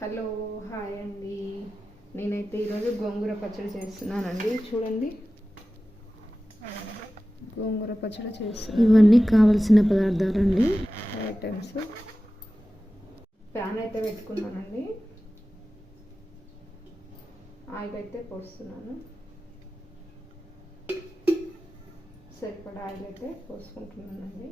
Hello hi అండి. నేనైతే ఈరోజు గోంగూర పచ్చడి చేస్తున్నానండి. చూడండి. గోంగూర పచ్చడి చేస్తున్నాను. ఇవన్నీ కావలసిన పదార్థాలండి. ఐటమ్స్ ప్యాన్ అయితే పెట్టుకున్నానండి. ఆయిల్ అయితే పోస్తున్నాను. సరిపడా ఆయిల్ అయితే పోసుకుంటున్నానండి.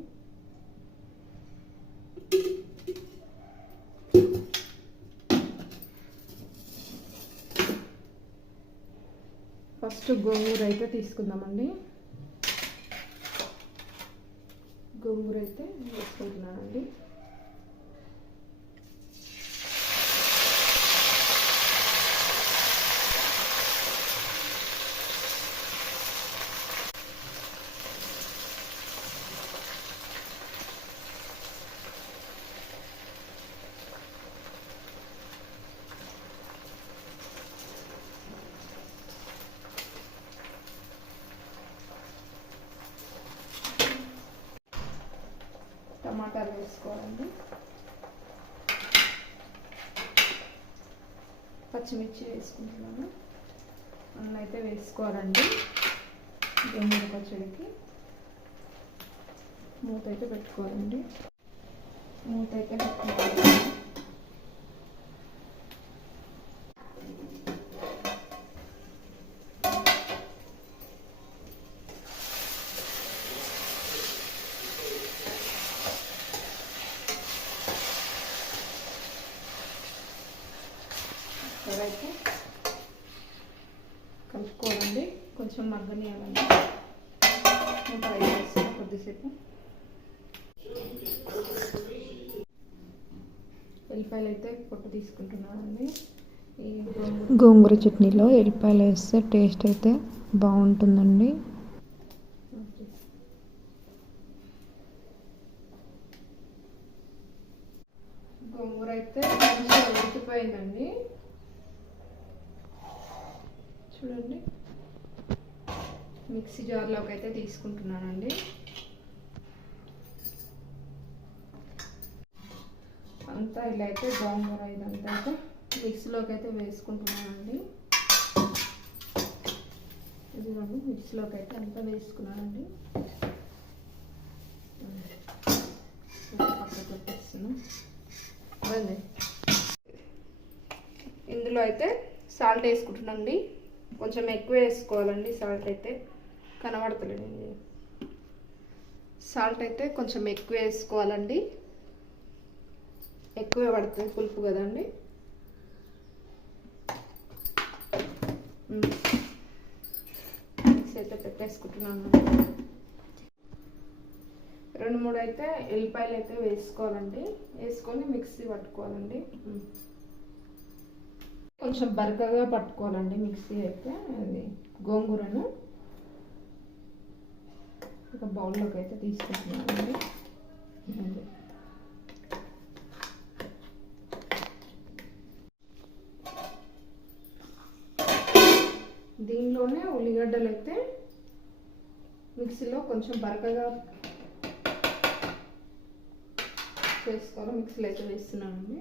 ఫస్ట్ గోంగూర అయితే తీసుకుందామండి. గోంగూర అయితే వేసుకుంటున్నానండి టమాటాలు వేసుకోవాలండి. పచ్చిమిర్చి వేసుకుంటున్నాను. అన్నైతే అయితే వేసుకోవాలండి గోంగూర పచ్చడికి. మూత అయితే పెట్టుకోవాలండి. మూత అయితే పెట్టుకోవాలి. అయితే కలుపుకోవాలండి కొంచెం మగ్గనియాలండి. మూత వేసేస్తాను కొద్దిసేపు. ఎల్లిపాయలు అయితే పొట్టు తీసుకుంటున్నానండి. ఈ గోంగూర గోంగూర చట్నీలో ఎల్లిపాయలు వేస్తే టేస్ట్ అయితే బాగుంటుందండి. గోంగూర అయితే మంచిగా ఉడికిపోయిందండి. చూడండి. మిక్సీ జార్లోకి అయితే తీసుకుంటున్నానండి. అంతా ఇలా అయితే గోంగూర ఇదంతా అయితే మిక్సీలోకి అయితే వేసుకుంటున్నానండి. ఇదిగోండి మిక్సీలోకి అయితే అంతా వేసుకున్నానండి. పక్కకు పెట్టేస్తున్నాను ఇందులో అయితే సాల్ట్ వేసుకుంటున్నాండి కొంచెం ఎక్కువ వేసుకోవాలండి సాల్ట్ అయితే. కనబడతలేదండి సాల్ట్ అయితే కొంచెం ఎక్కువ వేసుకోవాలండి. ఎక్కువ పడుతుంది పులుపు కదండి. మిక్స్ అయితే పెట్టేసుకుంటున్నాను. రెండు మూడు అయితే ఎల్లిపాయలు అయితే వేసుకోవాలండి. వేసుకొని మిక్సీ పట్టుకోవాలండి. కొంచెం బరకగా పట్టుకోవాలండి మిక్సీ అయితే అది గోంగూరను ఒక బౌల్లోకి అయితే తీసుకుంటున్నానండి. దీనిలోనే ఉల్లిగడ్డలు అయితే మిక్సీలో కొంచెం బరకగా చేసుకోవాలి. మిక్సీలో అయితే వేస్తున్నానండి.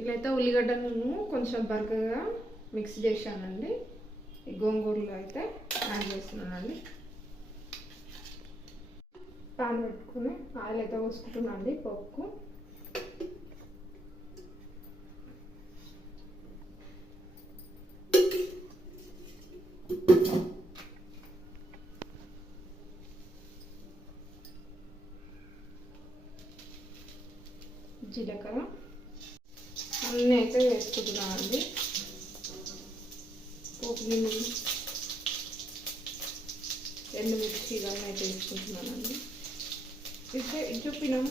ఇలా అయితే ఉల్లిగడ్డలను కొంచెం బరకగా మిక్స్ చేశానండి. ఈ గోంగూరలో అయితే యాడ్ చేస్తున్నానండి. పాన్ పెట్టుకుని ఆయిల్ అయితే పోసుకుంటున్నానండి పప్పుకు జీలకర్ర. అన్నీ అయితే వేసుకుంటున్నానండి పోపు గిన్నెలు రెండు మిర్చి ఇవన్నీ అయితే వేసుకుంటున్నానండి ఇచ్చే ఇది చూపినాం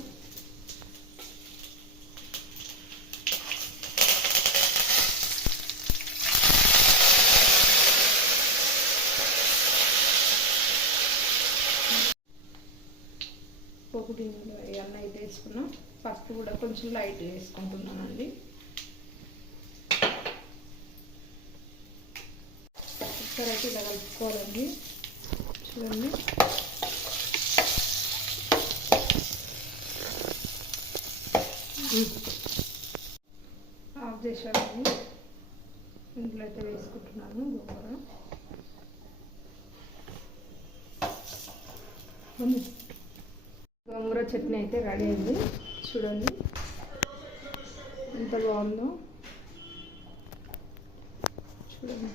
పోపు గిన్నెలు ఇవన్నీ అయితే వేసుకున్నాం. పసుపు కూడా కొంచెం లైట్ వేసుకుంటున్నానండి. ఒకసారి అయితే ఇలా కలుపుకోవాలండి. చూడండి. ఆఫ్ చేశానండి. ఇంట్లో అయితే వేసుకుంటున్నాను గోకూర గోంగూర చట్నీ అయితే రెడీ అయింది. చూడండి. ఎంత బాగుందో. చూడండి.